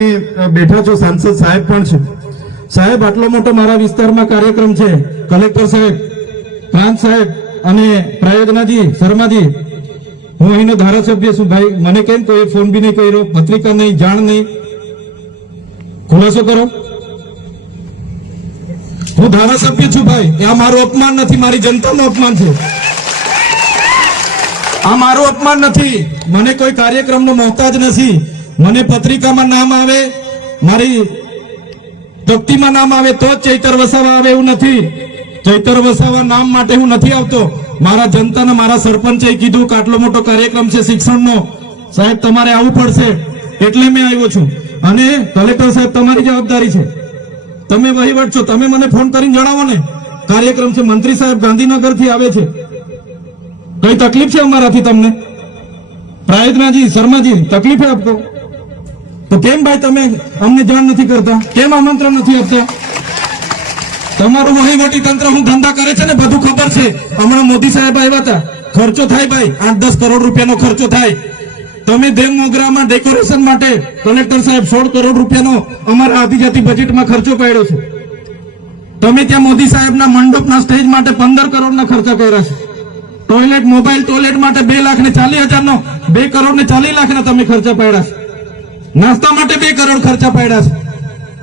બેઠા છો, સાંસદ સાહેબ પણ છે. સાહેબ, આટલો મોટો મારા વિસ્તારમાં કાર્યક્રમ છે. કલેક્ટર સાહેબ, પ્રાંત સાહેબ અને પ્રાયોજનાજી, શર્માજી, હું અહીંનો ધારાસભ્ય છું. ભાઈ, મને કેમ કોઈ ફોન બી નહીં કર્યો, પત્રિકા નહીં, જાણ નહીં, ખુલાસો કરો. હું ધારાસભ્ય છું ભાઈ. આ મારું અપમાન નથી, મારી જનતાનું અપમાન છે. આ મારું અપમાન નથી. મને કોઈ કાર્યક્રમનો મોહતાજ નથી. મને પત્રિકામાં નામ આવે, મારી તકતીમાં નામ આવે તો જ ચૈતર વસાવા આવે એવું નથી. ચૈતર વસાવા નામ માટે હું નથી આવતો. મારા જનતાને મારા સરપંચે કીધું કે આટલો મોટો કાર્યક્રમ છે શિક્ષણનો, સાહેબ તમારે આવવું પડશે, એટલે મેં આવ્યો છું. અને કલેક્ટર સાહેબ, તમારી જવાબદારી છે, તમે વહીવટ છો, તમે મને ફોન કરીને જણાવો ને કાર્યક્રમ છે. મંત્રી સાહેબ ગાંધીનગર થી આવે છે, કઈ તકલીફ છે અમારાથી તમને? પ્રાયોજનાજી, શર્માજી, તકલીફ है आपको? તો કેમ ભાઈ તમે અમને જાણ નથી કરતા? કેમ આમંત્રણ નથી આપતા? તમારું વહીવટી તંત્ર હું ધંધા કરે છે ને બધું ખબર છે. હમણાં મોદી સાહેબ આવ્યા હતા, ખર્ચો થાય ભાઈ, 8-10 કરોડ રૂપિયાનો ખર્ચો થાય. તમે દેવ મોગરામાં ડેકોરેશન માટે કલેક્ટર સાહેબ 16 કરોડ રૂપિયાનો અમારા આદિજાતિ બજેટમાં ખર્ચો પાડ્યો છે. તમે ત્યાં મોદી સાહેબના મંડપના સ્ટેજ માટે 15 કરોડના ખર્ચા કર્યા છે. ટોયલેટ, મોબાઈલ ટોયલેટ માટે 2,40,000 નો, 2 કરોડ ને 40 લાખના તમે ખર્ચા પાડ્યા છે. નાસ્તા માટે 2 કરોડ ખર્ચા પાડ્યા છે.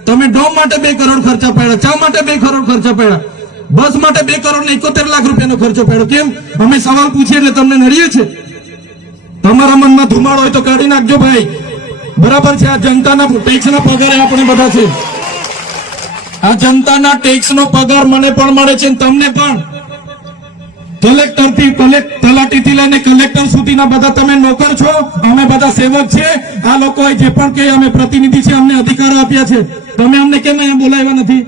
તમે ડોમ માટે 2 કરોડ ખર્ચા પાડ્યા, ચા માટે 2 કરોડ ખર્ચા પાડ્યા, બસ માટે 2 કરોડ ને 71 લાખ રૂપિયાનો ખર્ચો પાડ્યો. કેમ? અમે સવાલ પૂછીએ એટલે તમને નડીએ છે. તમારા મનમાં ધુમાડો હોય તો કાઢી નાખજો ભાઈ. બરાબર છે. આ જનતાના ટેક્સના પગારે આપણે બધા છે. આ જનતાના ટેક્સનો પગાર મને પણ મળે છે, તમને પણ. કલેક્ટર થી તલાટી થી લઈને કલેક્ટર સુધીના બધા તમે નોકર છો, અમે બધા સેવક છે. આ લોકો જે પણ કે અમે પ્રતિનિધિ છે, અમને અધિકારો આપ્યા છે. તમે અમને કેમ અહીંયા બોલાવ્યા નથી?